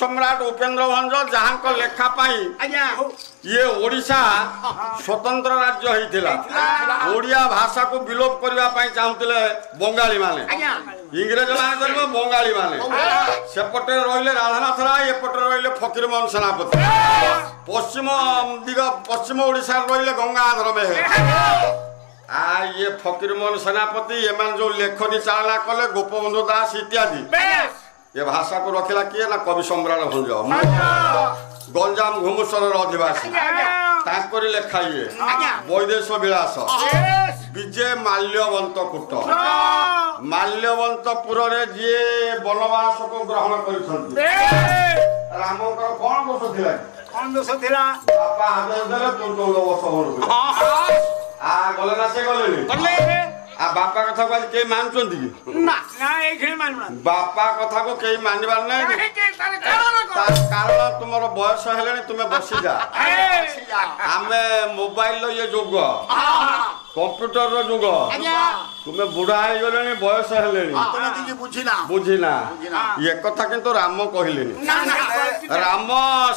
सम्राट उपेन्द्र भंज जहाँ लेखा ये ओडिशा स्वतंत्र राज्य होइथिला ओडिया भाषा को विलोप करने चाहूले बंगाली माने इंग्रेज माने बंगाली माने सेपटे रहिले राधानाथ राय एपटे रहिले फकीरमोहन सेनापति पश्चिम ओडिशा रहिले गंगाधर मेहे ये फकीरमोहन सेनापति एमान जो लेखनी चालना कले गोपबंधु दास इत्यादि ये भाषा को रखिला किए ना कवि सम्राट भंज गंजाम घुमुसर अधिवासी लेखा ये वैदेश विलास विजय माल्यवंत कूट माल्यवंतपुर जी वनवास को ग्रहण कर रामकर कौन दोष थिला बापा आदेश देले 14 वर्ष गले ना से गले बापा कथा को के मानचंदी ना ना एखिने मानना बापा कथा को के मानबार नै कारण तुमरो बयस हेलेनी तुमे बसी जा हमें मोबाइल लो ये जुग कंप्यूटर रो जुग तुमे बुढ़ा हे गलेनी बयस हेलेनी तुमे दिजी बुझिना ये कथा किंतु राम कहिलेनी राम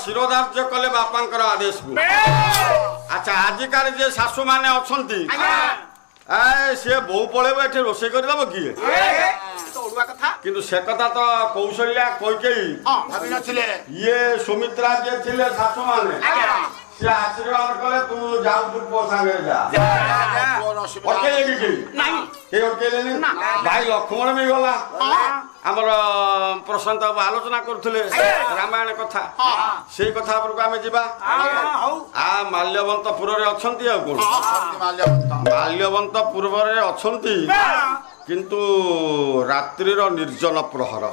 शिरोधार्य कले बापांकर आदेश को अच्छा आजिकार जे सासु माने अछंती सी बहु पड़े रोसे करदब किए किंतु से कथा तो कौशल्या कैकेयी ये सुमित्रा जे थिले सासु माने से आशीर्वाद कले तू जाऊ तू पो संगे जा भाई लक्ष्मण भी गला आमर प्रशांत आलोचना करथुले रामायण कथा से कथा पर आमे जिबा आ माल्यवंतपुर रे अछंती आ कोन माल्यवंतपुर रे अछंती किंतु रात्रि रो निर्जन प्रहर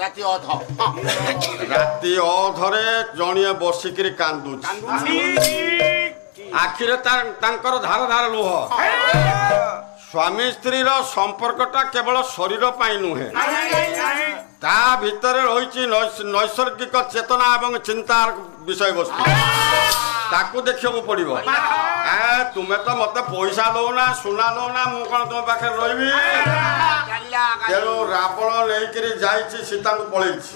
राति अधरे जणिए बसिकरी कांदू आखिरे तांकर धार धार लुह स्वामी स्त्री रो संपर्कटा केवल शरीर पाई नुहे ता भितर रही नैसर्गिक चेतना एवं चिंतार विषय वस्तु ताकू देखियो पड़ो तुम्हें तो मत पैसा दौना सुना दौना मु कौन तुम पाखे रही तेणु रावण नहीं जाइए सीता को पलैछि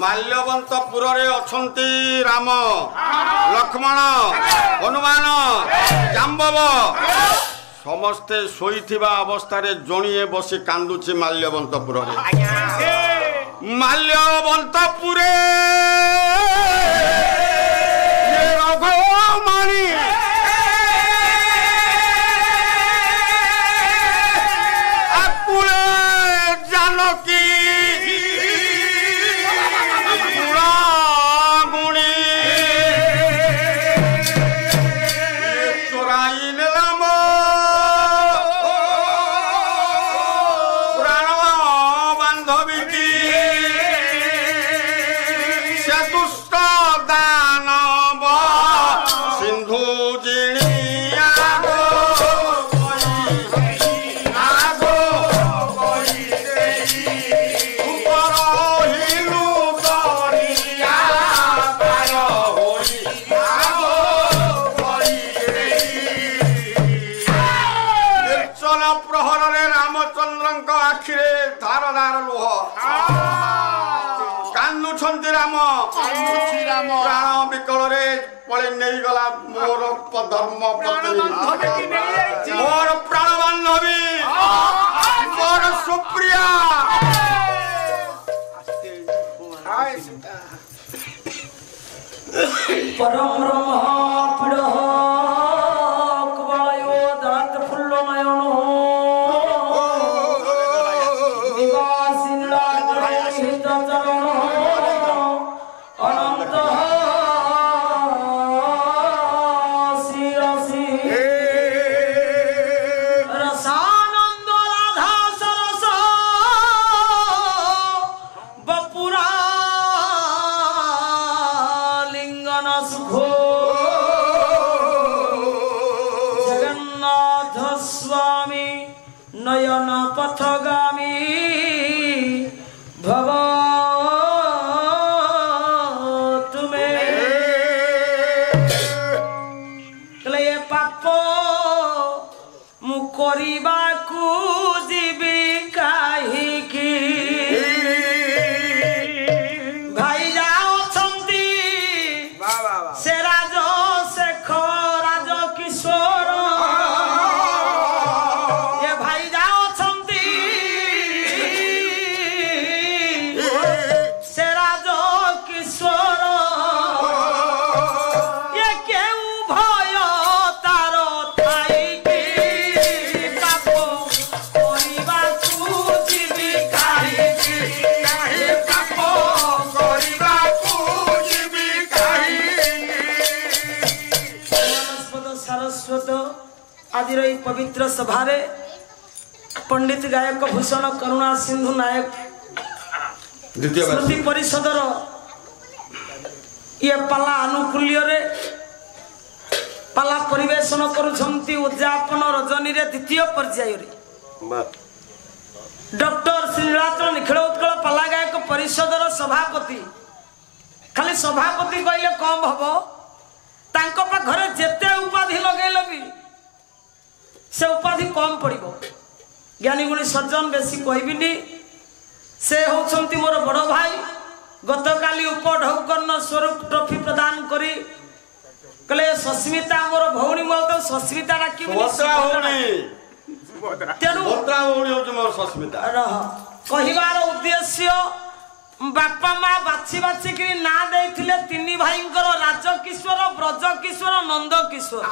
माल्यवंतपुर अछंती राम लक्ष्मण हनुमान जाम्बव समस्ते शोईथिबा अवस्था रे जणिए बसी कांदुछि माल्यवंतपुर माल्यवंतपुरे रघुमणि आकुले जानकी गुणी चोराई नेलाम प्राण विकल पड़े नहीं गला मोर धर्म पत्नी मोर प्राण बांधवी मोर सुप्रिया परम ब्रह्म सुखो पवित्र सभारे पंडित गायक भूषण करुणा सिंधु नायक स्मृति परिषदर ये पाला अनुकूल्य रे पाला परिवेशन करुछंती उद्यापन रजनी रे द्वितीय पर्याय रे डॉक्टर श्रीनाथ निखिल उत्कल पाला गायक परिषदर सभापति खाली सभापति कहले कम हबो तांको पाखरे जेते उपाधि लगेले भी से उपाधि कम पड़िबो ज्ञानी गुणी सज्जन बेसी कहबिनी से होछंती मोर बड़ भाई गतकाली उपढौकर्ण स्वरूप ट्रॉफी प्रदान करी कले सस्मिता मोर भौणी मो तो सस्मिता राखी तेनु बोत्रा भौणी हो मोर सस्मिता रह कहिबार उद्देश्य बापा माँ बाछी बाछी कि ना देथिले तिनी भाईंकर राजकिशोर ब्रजकिशोर नंदकिशोर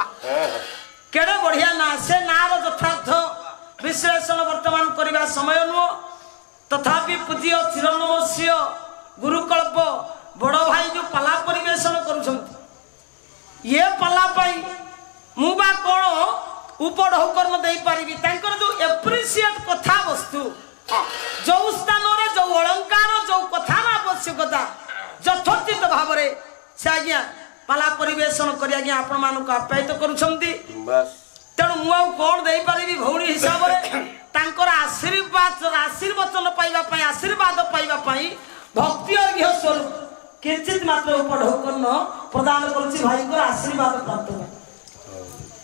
केड़े बढ़िया ना से नार यथार्थ विश्लेषण वर्तमान करबा समय नुह तथापि पूज्य चिरनमस्य गुरुकल्प बड़ भाई जो पाला परिवेशन करुछंती ये पाला पाई मु बा कोन उपढौकर्ण देई पारिबी तांकर जो एप्रिशिएट कथा वस्तु जो स्थान रे जो अलंकार जो कथार आवश्यकता यथोचित भाव रे से आज्ञा पाला परिवेशन करी आज्ञा आपण मानक आप्यायित करुछंती तेणु मु आ कोन देई पारिबी भौणी हिसाब रे तांकर आशीर्वचन पाइबा पई आशीर्वाद पाइबा पई भक्ति अर्घ्य स्वरूप किंचित मात्र उपढौकर्ण प्रदान करूची भाईकर आशीर्वाद प्राप्त हो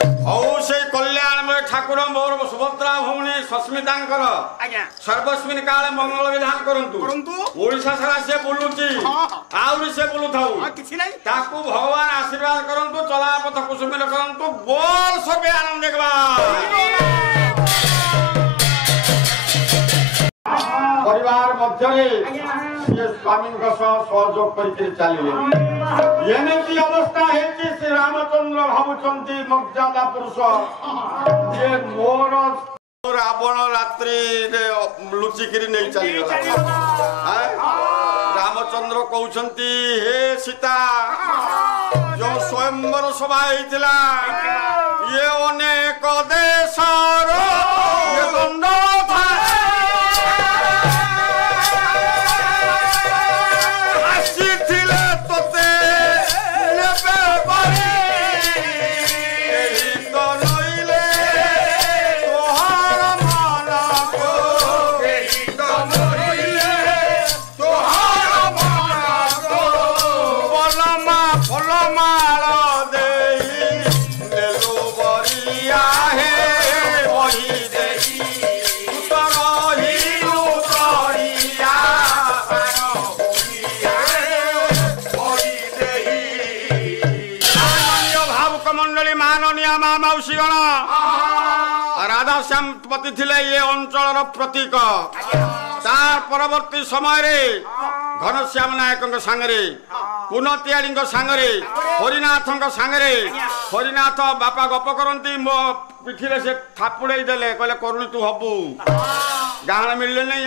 औ से कल्याणमय ठाकुर मोर सुभद्रा भौणी सस्मितांकर आज्ञा सर्वस्मिन काल मंगल विधान करंतु ओडिसा सारा से बोलुची आउरी से बोलु थाउ किछि नै ताकू भगवान आशीर्वाद करंतु चला पथ कुसुमिन करंतु बोल सर्वे आनंद देखबा परिवार मध्यरे ये स्वामी का सहयोग करके चलिए येने की अवस्था है कि श्री रामचंद्र भावुचंती मर्यादा पुरुष ये मोर रावण रात्रि रे लुचिकिरी नहीं चली गला रामचंद्र कहउचंती हे सीता जो स्वयंवर सभा हेतिला ये अनेक देशर ये दंड राधा श्याम पति थिले ये अंचल प्रतीक तार परवर्ती समय रे घनश्याम नायक सांगरे पुनतियाड़ी सांगरे हरिनाथ सांगरे हरिनाथ बापा गप करती मो पिठी से थापुड़े देले कहले करुणी तू हबू गाहण मिलले नहीं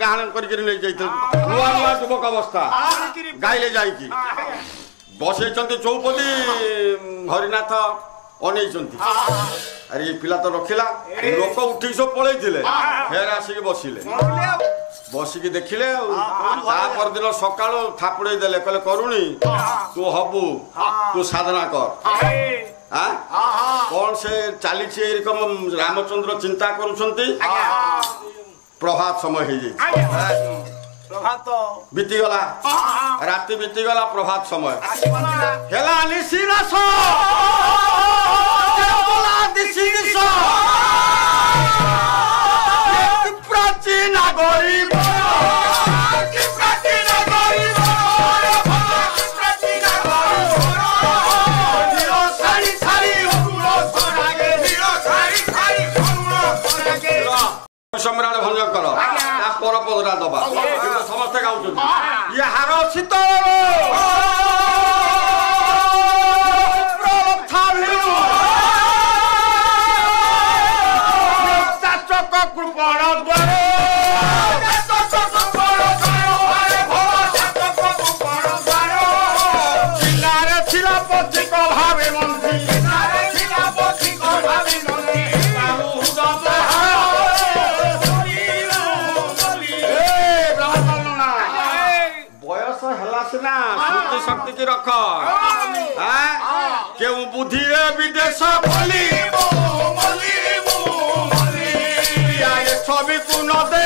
गाहण करके नहीं जाइथ नुआ नुआ युवक अवस्था गाइले जाइकी बसैचंती चौपदी हरिनाथ अनेइचंती अरे ये पिला तो रखिला लोक उठी सब पळै थिले फेर आसी बसिले बसिकी देखिले ता पर दिन सकाळ थापुड़े देले कहले करुणी तू हबू तू साधना कर कौन से चली रामचंद्र चिंता करुछंती प्रभात समय हो प्रभात बीतीगला राति बीतीगला प्रभात समय हेला निशिरास प्राचीन गरीब सम्राट भंजकर पर पदरा दबा समस्त गाँव ये हार शीतल ଶକ୍ତି କି ରଖ କେଉଁ ବୁଦ୍ଧିରେ ବିଦେଶ ବୋଲି ଛବିକୁ ନ ଦେ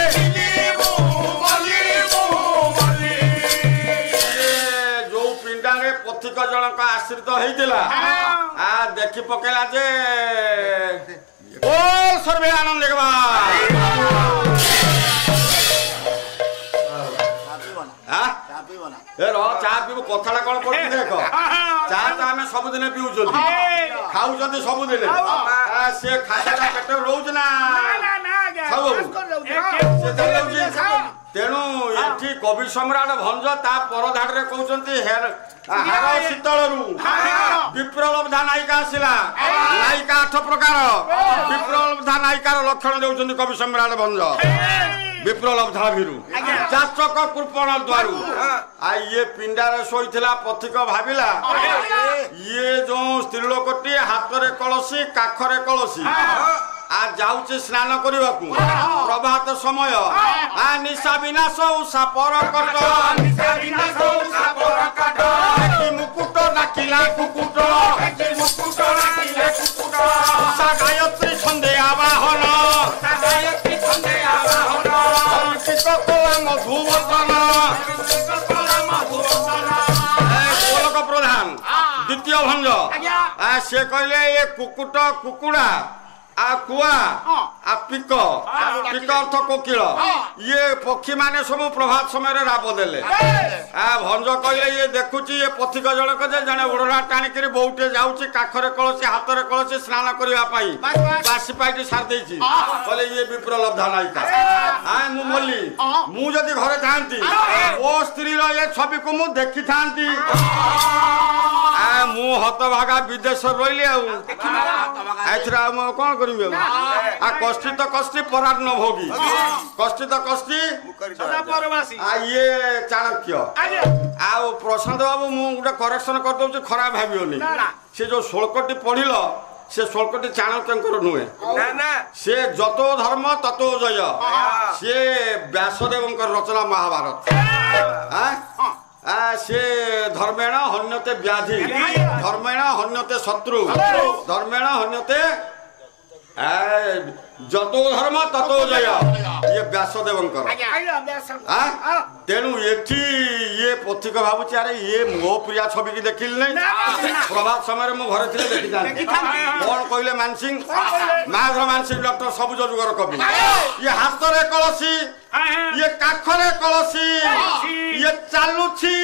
ଯୋଉ ପିଣ୍ଡାରେ ପଥିକ ଜଣକ ଆଶ୍ରିତ ହେଇଥିଲା ଦେଖି ପକେଇଲା ଯେ ଓ ସର୍ବେ ଆନନ୍ଦ ଦେଖବା ଚା ପିବୁ କଥାଟା କଣ ପଡୁଛି ଦେଖ ଚା ତ ଆମେ ସବୁଦିନେ ପିଉଛନ୍ତି ଖାଉଛନ୍ତି ସବୁଦିନେ ସେ ଖାଦ୍ୟଟା ପେଟରେ ରହୁଛି ନା ତେଣୁ ଏଠି କବି ସମ୍ରାଟ ଭଞ୍ଜ ତା ପରଧାଡରେ କହୁଛନ୍ତି ହାର ଶୀତଳରୁ ବିପ୍ରଲବ୍ଧା ନାୟିକା ଆସିଲା ନାୟିକା 8 ପ୍ରକାର ବିପ୍ରଲବ୍ଧା ନାୟିକାର ଲକ୍ଷଣ ଦେଉଛନ୍ତି କବି ସମ୍ରାଟ ଭଞ୍ଜ ବିପ୍ରଲବ୍ଧା ଭିରୁ ଚାଚକ କୃପଣ ଦ୍ୱାରୁ ଇଏ ପିଣ୍ଡାରେ ଶୋଇଥିଲା ପଥିକ ଭାବିଲା ଇଏ ଯୋଉ ସ୍ତ୍ରୀ ଲୋକଟି ହାତରେ କଳସୀ କାଖରେ କଳସୀ ଯାଉଛି ସ୍ନାନ କରିବାକୁ ପ୍ରଭାତ ସମୟ ନିଶା ବିନାଶ ସାପର କଟ ମୁକୁଟ ଡାକିଲା କୁକୁଟ ଗାୟତ୍ରୀ ସନ୍ଧ୍ୟା ବାହନ ମଧୁବର୍ତ୍ତନ ଗୋଲକ ପ୍ରଧାନ ଦ୍ୱିତୀୟ ଭଞ୍ଜ ସେ କହିଲେ ଏ କୁକୁଟ କୁକୁଡ଼ା କୁଆ ପିକ ଅର୍ଥ କୋକିଳ ଇଏ ପକ୍ଷୀ ମାନେ ସବୁ ପ୍ରଭାତ ସମୟରେ ରାବ ଦେଲେ ଭଞ୍ଜ କହିଲେ ଇଏ ଦେଖୁଛି ଇଏ ପଥିକ ଜଣକ ଯେ ଜଣେ ଓଢଣା ଟାଣିକିରି ବୋଉଟେ ଯାଉଛି କାଖରେ କଳସୀ ହାତରେ କଳସୀ ସ୍ନାନ କରିବା ପାଇଁ ବାସି ପାଇଟି ସାରି ଦେଇଛି କହିଲେ ଇଏ ବିପ୍ରଲବ୍ଧା ନାୟିକା ମୁଁ ମଲି ମୁଁ ଯଦି ଘରେ ଥାନ୍ତି ମୋ ସ୍ତ୍ରୀର ଏ ଛବିକୁ ମୁଁ ଦେଖିଥାନ୍ତି ମୁଁ ହତଭାଗା ବିଦେଶରେ ରହିଲି ଏଥିରେ ଆଉ ମୁଁ କଣ କରିବି କଷ୍ଟି ତ କଷ୍ଟି ପରାର ନ ଭୋଗୀ କଷ୍ଟି ତ କଷ୍ଟି ଇଏ ଚାଣକ୍ୟ ଆଉ ପ୍ରଶାନ୍ତ ବାବୁ ମୁଁ ଗୋଟେ କରେକ୍ସନ କରିଦଉଛି ଖରାପ ଭାବିବନି ସେ ଯୋଉ ଶ୍ଳୋକଟି ପଢିଲ ସେ ଶ୍ଳୋକଟି ଚାଣକ୍ୟଙ୍କର ନୁହେଁ ସେ ଯତୋ ଧର୍ମ ତତୋ ଜୟ ସେ ବ୍ୟାସଦେବଙ୍କର ରଚନା ମହାଭାରତ ସେ ଧର୍ମେଣ ହନ୍ୟତେ ବ୍ୟାଧି ଧର୍ମେଣ ହନ୍ୟତେ ଶତ୍ରୁ ଧର୍ମେଣ ହନ୍ୟତେ ଯତୋ ଧର୍ମ ତତୋ ଜୟ ଇଏ ବ୍ୟାସଦେବଙ୍କର ତେଣୁ ଏଠି ଇଏ ପଥିକ ଭାବୁଛି ଆରେ ଇଏ ମୋ ପ୍ରିୟା ଛବିକି ଦେଖିଲି ନାଇଁ ପ୍ରଭାତ ସମୟରେ ମୁଁ ଘରେ ଥିଲେ ଦେଖିଥାନ୍ତି କଣ କହିଲେ ମାନସିଂ ମାଘର ମାନସିଂ ଡକ୍ଟର ସବୁଜ ଯୁଗର କବି ଇଏ ହାତରେ କଳସୀ ଇଏ କାଖରେ କଳସୀ ଇଏ ଚାଲୁଛି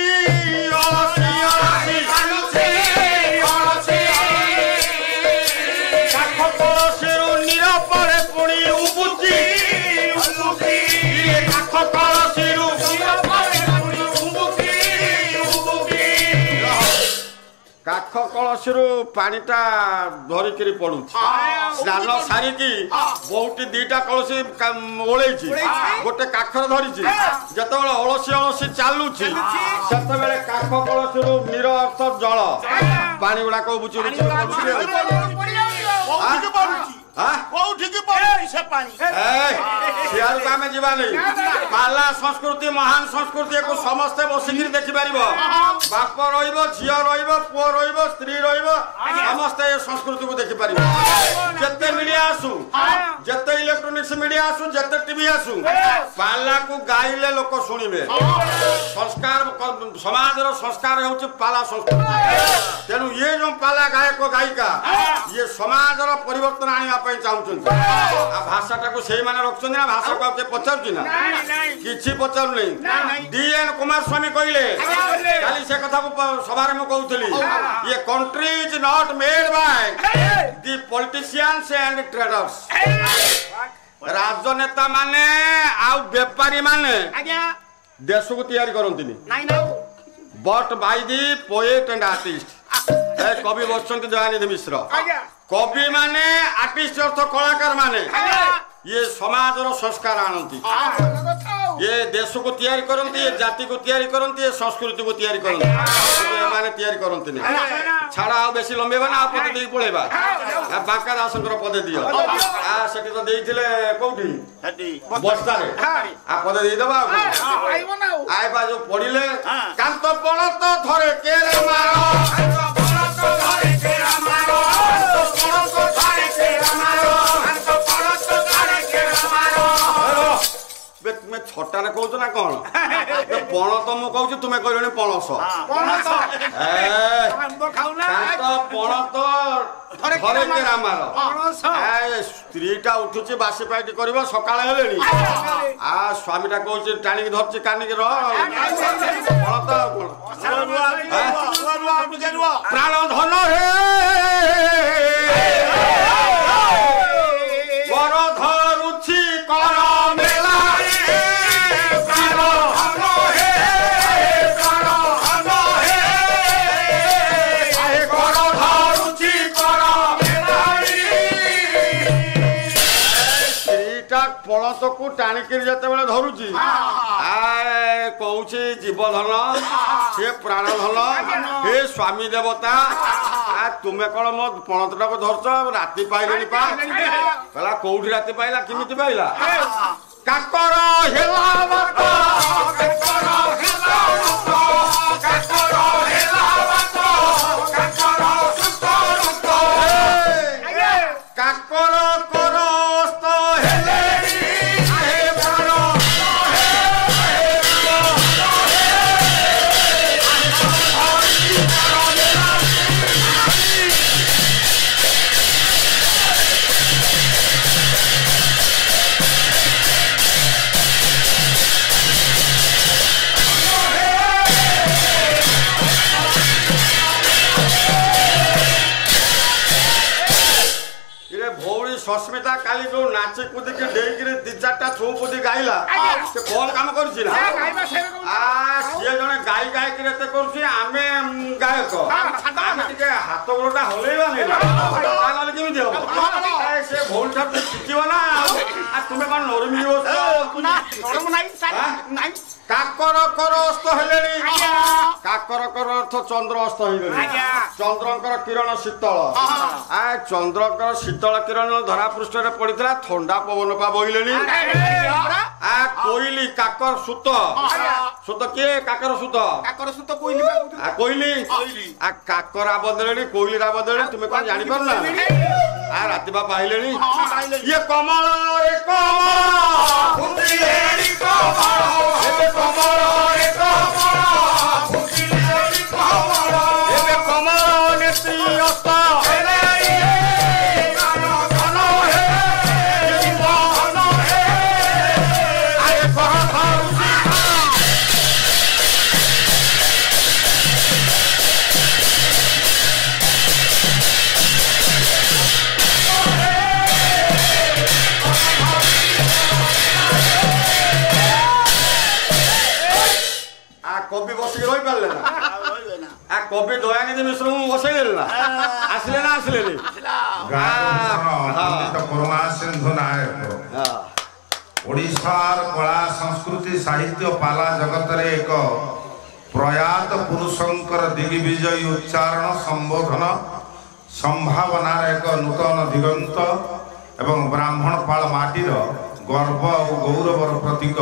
ଅଳସୀ ଅଳସୀ କାଖ କଳସୀରୁ ନିରପରେ ପୁଣି ଉବୁଚି କାଖ କଳସୀରୁ କାଖ କଳସୀରୁ ପାଣିଟା ଧରିକିରି ପଡୁଛି ସ୍ନାନ ସାରିକି ବହୁଟି ଦିଟା କଳସୀ ଓଳେଇଛି ଗୋଟେ କାଖରେ ଧରିଛି ଯେତେବେଳେ ଅଳସୀ ଅଳସୀ ଚାଲୁଛି ସେତେବେଳେ କାଖ କଳସୀରୁ ନିର ଅର୍ଥ ଜଳ ପାଣି ଗୁଡାକ ଆମେ ଯିବା ନାହିଁ ପାଲା ସଂସ୍କୃତି ମହାନ ସଂସ୍କୃତି ସମସ୍ତେ ବସିକିରି ଦେଖିପାରିବ ବାପ ରହିବ ଝିଅ ରହିବ ପୁଅ ରହିବ ସ୍ତ୍ରୀ ରହିବ ସମସ୍ତେ ଏ ସଂସ୍କୃତିକୁ ଦେଖିପାରିବ ଯେତେ ମିଡିଆ ଆସୁ ଯେତେ ଇଲେକ୍ଟ୍ରୋନିକ୍ସ ମିଡିଆ ଆସୁ ଯେତେ ଟିଭି ଆସୁ ପାଲାକୁ ଗାଇଲେ ଲୋକ ଶୁଣିବେ ସଂସ୍କାର ସମାଜର ସଂସ୍କାର ହେଉଛି ପାଲା ସଂସ୍କୃତି ତେଣୁ ଇଏ ଯୋଉ ପାଲା ଗାୟକ ଗାୟିକା ଇଏ ସମାଜର ପରିବର୍ତ୍ତନ ଆଣିବା ପାଇଁ ଚାହୁଁଛନ୍ତି ଭାଷାଟାକୁ ସେଇମାନେ ରଖୁଛନ୍ତି ନା ଭାଷାକୁ ଆଉ କିଏ ପଚାରୁଛି ନା କିଛି ପଚାରୁନି D.N. କୁମାରସ୍ୱାମୀ କହିଲେ କାଲି ସେ କଥାକୁ ସଭାରେ ମୁଁ କହୁଥିଲି ଇଏ country is not made by the politicians and traders ରାଜନେତା ମାନେ ଆଉ ବେପାରୀ ମାନେ ଦେଶକୁ ତିଆରି କରନ୍ତିନି but by the poet and artist କବି ବସିଛନ୍ତି ଦୟାନିଧି ମିଶ୍ର କବି ମାନେ ଆର୍ଟିଷ୍ଟ ଅର୍ଥ କଳାକାର ମାନେ ये समाजर संस्कार आनती ये देश को तैयारी करती ये जाति को तैयारी करती ये संस्कृति को तैयारी करती ମାନେ ତିଆରି କରନ୍ତିନି ଛାଡ ଆଉ ବେଶୀ ଲମ୍ବେଇବା ନା ଆଉ ପଦେ ଦେଇ ପଳେଇବା ବାଙ୍କା ଦାସଙ୍କର ପଦେ ଦିଅ ସେଠି ତ ଦେଇଥିଲେ କୋଉଠି ବସ୍ତାରେ ପଦେ ଦେଇଦବା ଆଇବା ଯୋଉ ପଡିଲେ କାନ୍ତ ପଣତ ଧରେ କେରେ ମାର ତୁମେ ଛଟାରେ କହୁଛ ନା କଣ ପଣତ ମୁଁ କହୁଛି ତୁମେ କହିଲଣି ପଣସ ପଣତ ଧରେ କେରା ମାର ସ୍ତ୍ରୀଟା ଉଠୁଛି ବାସି ପାଇଟି କରିବ ସକାଳେ ହେଲେଣି ସ୍ୱାମୀ ଟା କହୁଛି ଟାଣିକି ଧରିଛି କାନିକି ପଣତ ପ୍ରାଣ ଧନ ହେ ବର ଧରୁଛି କର ପଣତକୁ ଟାଣିକିରି ଯେତେବେଳେ ଧରୁଛି କହୁଛି ଜୀବ ଧନ ସେ ପ୍ରାଣ ଧନ ହେ ସ୍ୱାମୀ ଦେବତା ତୁମେ କଣ ମୋ ପଣତଟାକୁ ଧରୁଛ ରାତି ପାଇଲେଣି ପା କହିଲା କୋଉଠି ରାତି ପାଇଲା କେମିତି ପାଇଲା କାକର ହେଲା ସସ୍ମିତା କାଲି ଯୋଉ ନାଚି କୁଦିକି ଡେଇକିରି ଦି ଚାରିଟା ଛୁପୁଦି ଗାଇଲା ସେ କଣ କାମ କରୁଛି ନା ସିଏ ଜଣେ ଗାଇ ଗାଇକିରି ଏତେ କରୁଛି ଆମେ ଗାୟକ ଆମେ ଟିକେ ହାତ ଗୋଡଟା ହଲେଇବାନି ତାହେଲେ କେମିତି ହବ ସେ ଭଉଣୀ ଠାରୁ ଶିଖିବ ନା ତୁମେ କଣ ନରମି କାକର କର ଅସ୍ତ ହେଲେଣି କାକର କର ଅର୍ଥ ଚନ୍ଦ୍ର ଅସ୍ତ ହେଇଗଲେଣି ଚନ୍ଦ୍ରଙ୍କର କିରଣ ଶୀତଳ ଚନ୍ଦ୍ରଙ୍କର ଶୀତଳ କିରଣ ଧରା ପୃଷ୍ଠରେ ପଡିଥିଲା ଥଣ୍ଡା ପବନ ପା ବହିଲେଣି କୋଇଲି କାକର ସୁତ ସୁତ କିଏ କାକର ସୁତ କୋଇଲି କାକର ବଦଲେଣି କୋଇଲି ବଦଲେଣି ତୁମେ କଣ ଜାଣିପାରୁନା ରାତି ବା ପାଇଲେଣି ଇଏ କମଳ କବି ବସିକି ରହିପାରିଲେ ନା କବି ଦୟାନିଧି ମିଶ୍ର ମୁଁ ବସେଇଦେଲି ନା ଆସିଲେ ନା ଆସିଲେନି କରୁଣା ସିନ୍ଧୁ ନାୟକ ଓଡ଼ିଶାର କଳା ସଂସ୍କୃତି ସାହିତ୍ୟ ପାଲା ଜଗତରେ ଏକ ପ୍ରୟାତ ପୁରୁଷଙ୍କର ଦିଗ୍ବିଜୟୀ ଉଚ୍ଚାରଣ ସମ୍ବୋଧନ ସମ୍ଭାବନାର ଏକ ନୂତନ ଦିଗନ୍ତ ଏବଂ ବ୍ରାହ୍ମଣପାଳ ମାଟିର ଗର୍ବ ଓ ଗୌରବର ପ୍ରତୀକ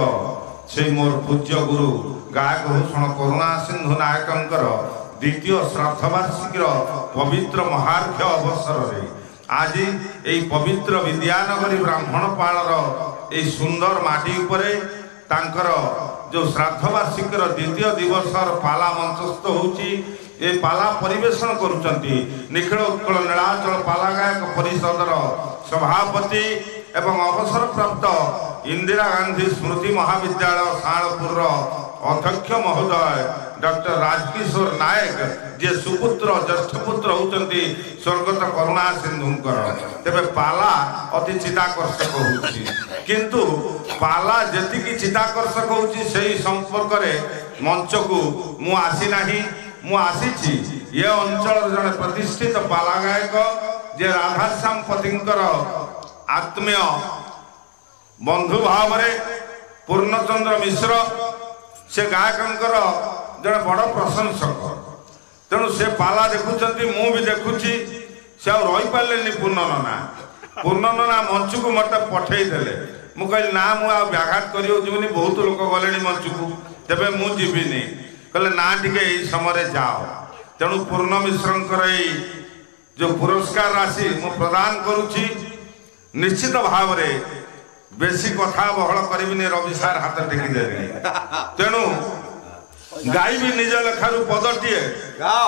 সেই মোর পূজ্য গুরু গায়ক ভূষণ করুণা সিন্ধু নায়কঙ্কর দ্বিতীয় শ্রাদ্ধবার্ষিকীর পবিত্র মহার্ঘ্য অবসরের আজি এই পবিত্র বিদ্যানগরী ব্রাহ্মণপাড়র এই সুন্দর মাটি উপরে তাঙ্কর যে শ্রাদ্ধবার্ষিকীর দ্বিতীয় দিবসর পালা মঞ্চস্থ হচ্ছে এই পালা পরিবেশন করুচন্তি নিখিল উৎকল নীলাচল পালা গায়ক পরিষদর সভাপতি এবং অবসরপ্রাপ্ত इंदिरा गांधी स्मृति महाविद्यालय शाणपुर अध्यक्ष महोदय डॉक्टर राजकिशोर नायक जे सुपुत्र ज्येष्ठ पुत्र होती स्वर्गत करुणा सिंधुकर तेरे पाला अति चिताकर्षक होची किंतु पाला जेतिकी चिताकर्षक होची सेही संपर्क रे मंच को मु आसी नाही मु आसीची ये अंचल जने प्रतिष्ठित पाला गायक जे राधाश्याम पतिंकर आत्मीय बंधु भाव पूर्णचंद्र मिश्र से गायकंकर जड़े बड़ प्रशंसक तेणु से पाला देखुंट मुझे देखुची से रही पारे पूर्ण नना मंच को मत पठेदेले मुझे ना मुझे व्याघात करी बहुत लोक गले मंच को तेरे मुझे कहले ना टे समय जाओ तेणु पूर्ण मिश्र जो पुरस्कार राशि मु प्रदान करुच्ची निश्चित भाव में बेसी कथा बहल करी रवि सार हाथ टेकिदे तेणु गायबी निज लेखारू पदटीए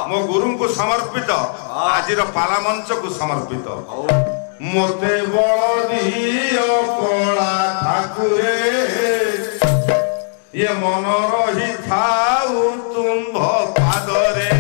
मो गुरु को समर्पित आज पाला मंच को समर्पित मोते बड़ दियो कला ठाकुरे ये मन रही थाऊ तुम पादरे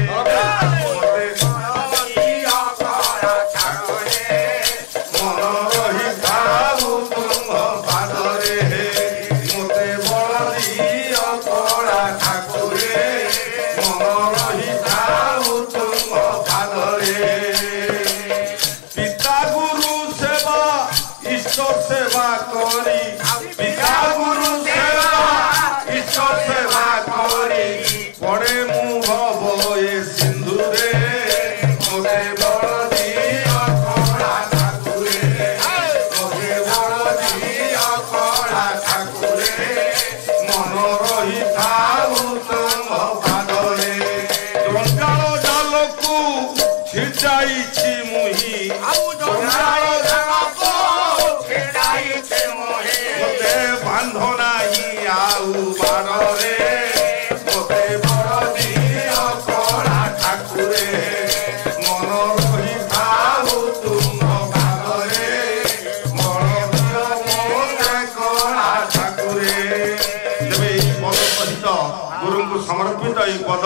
समर्पित पद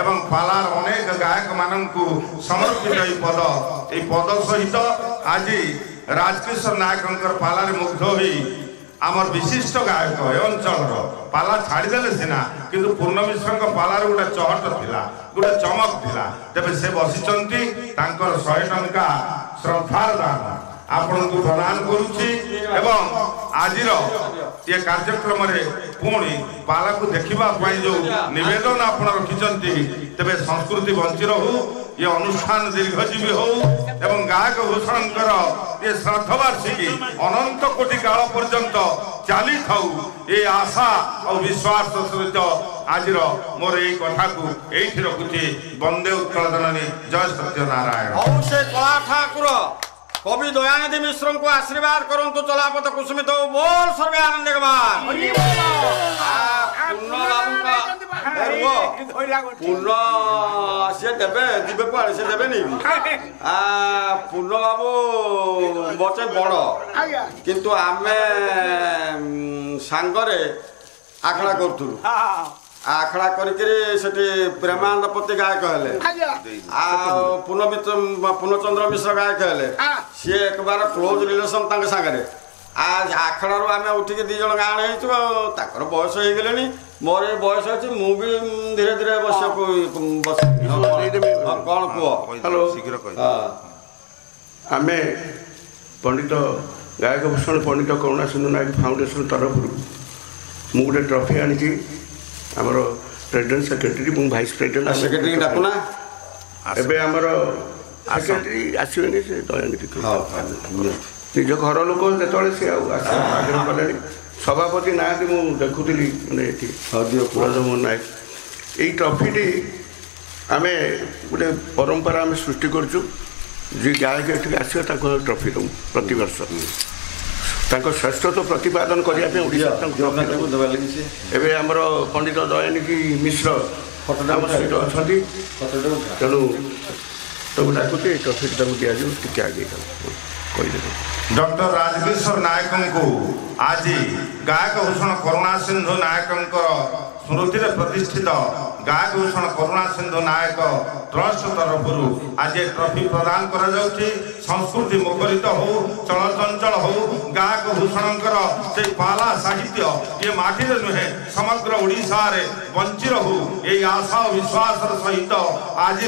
एवं पालार अनेक गायक मानू समर्पित पद सहित आज राजकिशोर नायक पालार मुग्ध होई आमर विशिष्ट गायक ए अंचल पाला छाड़देले सीना किंतु पूर्ण मिश्र पालार गोटे चहट थिला गोटे चमक थिला तेबे से बसिचंती तांकर 100 टंका श्रद्धार दान आपण को प्रदान करुछि एवं आजिर ये कार्यक्रम रे पुणी पाला को देखिबा पई जो निवेदन आपण रखिचंती तेबे संस्कृति बंची रहू ये अनुष्ठान दीर्घजीवी हो एवं गायक भूषणकर ये श्राद्ध वार्षिकी अनंत कोटि काल पर्यंत चली थाऊ ये आशा और विश्वास सहित आज मोर यही कथा को यही रखुची वंदे उत्कल जननी जय सत्यनारायण से कला ठाकुर कवि दयानिधि मिश्र को आशीर्वाद करंतु चलापथ कुसुमित बोल सर्वे आनंद पूर्ण से देवे दिवे कुआड़े से देवे नहीं पूर्ण बाबू बचे बड़ किंतु आमे सांगरे आखड़ा करूँ आखड़ा करके प्रेमानंद पति गायक हेले पूर्णचंद्र मिश्र गायक हेले सी एक बार क्लोज रिलेसन तांके सागरे आज आखड़ारू आम उठिकी दी जन गाण हो बयस हो गले मोर बयस अच्छी मुझे धीरे धीरे बस कौन कह हेलो आम पंडित गायक भूषण पंडित करुणा सिंधु नायक फाउंडेशन तरफ मु गोटे ट्रॉफी आनी आमर प्रेसिडेंट सेक्रेटरी मु भाइस प्रेसिडेंट सेक्रेटरी डाकुना एबे आमर सेक्रेटरी आसबे से दयानिधि निज घर लोक जो सी आग्रह कले सभापति ना मुझे देखुली मैंने ब्रजमोहन नायक यही ट्रॉफी आम गोटे परंपरा आम सृष्टि करूँ जी गायक ये आसो ट्रॉफी दू प्रति वर्ष श्रेष्ठत्व प्रतिपादन करने एवं आमर पंडित दयानिधि मिश्र आम सहित अच्छा तेणु तुम डाकुचे ट्रॉफी दि टे आगे डॉक्टर राजकिशोर नायक को आज गायक भूषण करुणा सिंधु नायक स्मृति प्रतिष्ठित गायक भूषण करुणा सिंधु नायक ट्रस्ट तरफ आज ट्रॉफी प्रदान कर संस्कृति मुखरित हो चलचंचल हो गायक भूषणकर से पाला साहित्य ये माटी नुहे समग्र ओडिशा रे बंची रहू ये आशा और विश्वास सहित आज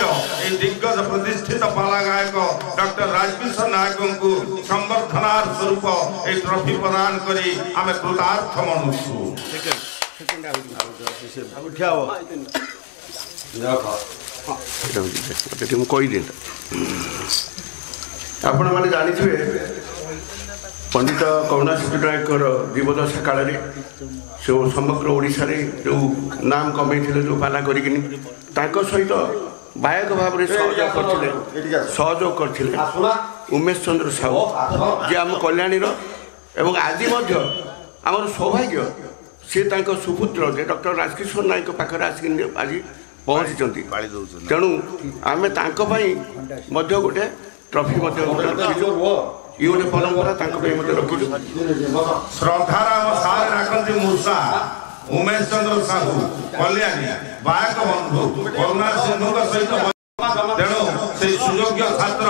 दिग्गज प्रतिष्ठित पाला गायक डॉक्टर राजकिशोर नायक को संवर्धनार स्वरूप ये ट्रॉफी प्रदान करी आम कृतार्थ मनुष्य ଏଇଟା ହେଉଛି ଏଠି ମୁଁ କହିଦିଏ ଆପଣମାନେ ଜାଣିଥିବେ ପଣ୍ଡିତ କରୁଣାସିଂହ ନାୟକଙ୍କର ଜୀବଦଶା କାଳରେ ସେ ସମଗ୍ର ଓଡ଼ିଶାରେ ଯେଉଁ ନାମ କମେଇଥିଲେ ଯେଉଁ ପାଲା କରିକିନି ତାଙ୍କ ସହିତ ବାୟକ ଭାବରେ ସହଯୋଗ କରିଥିଲେ ଉମେଶ ଚନ୍ଦ୍ର ସାହୁ ଯିଏ ଆମ କଲ୍ୟାଣୀର ଏବଂ ଆଜି ମଧ୍ୟ ଆମର ସୌଭାଗ୍ୟ ସେ ତାଙ୍କ ସୁପୁତ୍ର ଯେ ଡକ୍ଟର ରାଜକିଶୋର ନାୟକ ପାଖରେ ଆସିକି ଆଜି ପହଞ୍ଚିଛନ୍ତି ତେଣୁ ଆମେ ତାଙ୍କ ପାଇଁ ମଧ୍ୟ ଗୋଟେ ଟ୍ରଫି ମଧ୍ୟ ରଖିଛୁ ଇଏ ଗୋଟେ ପରମ୍ପରା ତାଙ୍କ ପାଇଁ ମଧ୍ୟ ରଖିଛୁ ଶ୍ରଦ୍ଧାରାମ ସାର୍ ଡାକନ୍ତି ମୂଷା ଉମେଶ ଚନ୍ଦ୍ର ସାହୁ କଲ୍ୟାଣୀ ବାୟକ ବନ୍ଧୁ କରୁଣା ସିନ୍ଧୁଙ୍କ ସହିତ ତେଣୁ ସେଇ ସୁଯୋଗ୍ୟ ଛାତ୍ର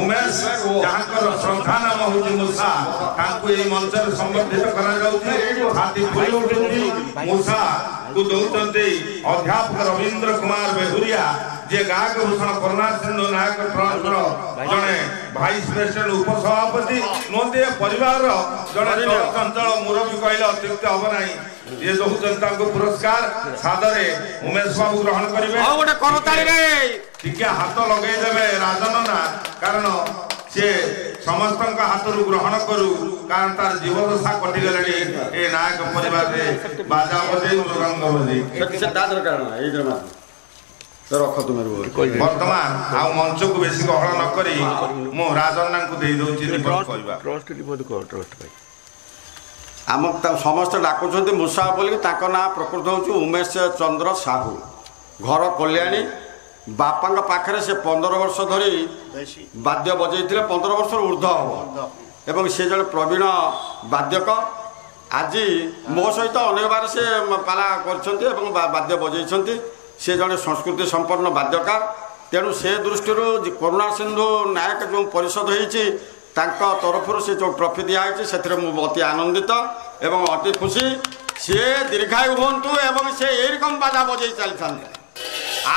ଉମେଶ ଯାହାଙ୍କର ଶ୍ରଦ୍ଧା ନାମ ହଉଛି ମୂଷା ତାଙ୍କୁ ଏଇ ମଞ୍ଚରେ ସମ୍ବର୍ଦ୍ଧିତ କରାଯାଉଛି ଛାତି ଫୁଲି ଉଠୁଛି ମୂଷାକୁ ଦଉଛନ୍ତି ଅଧ୍ୟାପକ ରବୀନ୍ଦ୍ର କୁମାର ବେହୁରିଆ ଯିଏ ଗାୟକ ଭୂଷଣ କରୁଣା ସିନ୍ଧୁ ନାୟକ ଟ୍ରଷ୍ଟର ଜଣେ ଭାଇସ୍ ପ୍ରେସିଡେଣ୍ଟ ଉପସଭାପତି ନୁହନ୍ତି ଏ ପରିବାରର ଜଣେ ଚଞ୍ଚଳ ମୁରବୀ କହିଲେ ଅତ୍ୟୁକ୍ତି ହବ ନାହିଁ ଇଏ ଦଉଛନ୍ତି ତାଙ୍କୁ ପୁରସ୍କାର ସାଦରେ ଉମେଶ ବାବୁ ଗ୍ରହଣ କରିବେ ଗୋଟେ କରତାଳିରେ ଟିକେ ହାତ ଲଗେଇଦେବେ ରାଜନନା କାରଣ ସେ ସମସ୍ତଙ୍କ ହାତରୁ ଗ୍ରହଣ କରୁ କାରଣ ତାର ଜୀବଦଶା କଟିଗଲାଣି ଏ ନାୟକ ପରିବାରରେ ବାଜା ବଜେଇ ମୃଦଙ୍ଗ ବଜେଇ ରଖ ତୁମେ ବର୍ତ୍ତମାନ ଆଉ ମଞ୍ଚକୁ ବେଶୀ ଗହଳ ନ କରି ମୁଁ ରାଜନାଙ୍କୁ ଦେଇ ଦଉଛି ଆମ ସମସ୍ତେ ଡାକୁଛନ୍ତି ମୂଷା ବୋଲିକି ତାଙ୍କ ନାଁ ପ୍ରକୃତ ହେଉଛି ଉମେଶ ଚନ୍ଦ୍ର ସାହୁ ଘର କଲ୍ୟାଣୀ ବାପାଙ୍କ ପାଖରେ ସେ 15 ବର୍ଷ ଧରି ବାଦ୍ୟ ବଜେଇଥିଲେ 15 ବର୍ଷର ଉର୍ଦ୍ଧ୍ୱ ହେବ ଏବଂ ସେ ଜଣେ ପ୍ରବୀଣ ବାଦ୍ୟକ ଆଜି ମୋ ସହିତ ଅନେକବାର ସେ ପାଲା କରିଛନ୍ତି ଏବଂ ବାଦ୍ୟ ବଜେଇଛନ୍ତି ସେ ଜଣେ ସଂସ୍କୃତି ସମ୍ପନ୍ନ ବାଦ୍ୟକାର ତେଣୁ ସେ ଦୃଷ୍ଟିରୁ କରୁଣା ସିନ୍ଧୁ ନାୟକ ଯେଉଁ ପରିଷଦ ହେଇଛି ତାଙ୍କ ତରଫରୁ ସେ ଯେଉଁ ଟ୍ରଫି ଦିଆହେଇଛି ସେଥିରେ ମୁଁ ଅତି ଆନନ୍ଦିତ ଏବଂ ଅତି ଖୁସି ସିଏ ଦୀର୍ଘାୟୁ ହୁଅନ୍ତୁ ଏବଂ ସେ ଏଇରକମ ବାଜା ବଜେଇ ଚାଲିଥାନ୍ତି।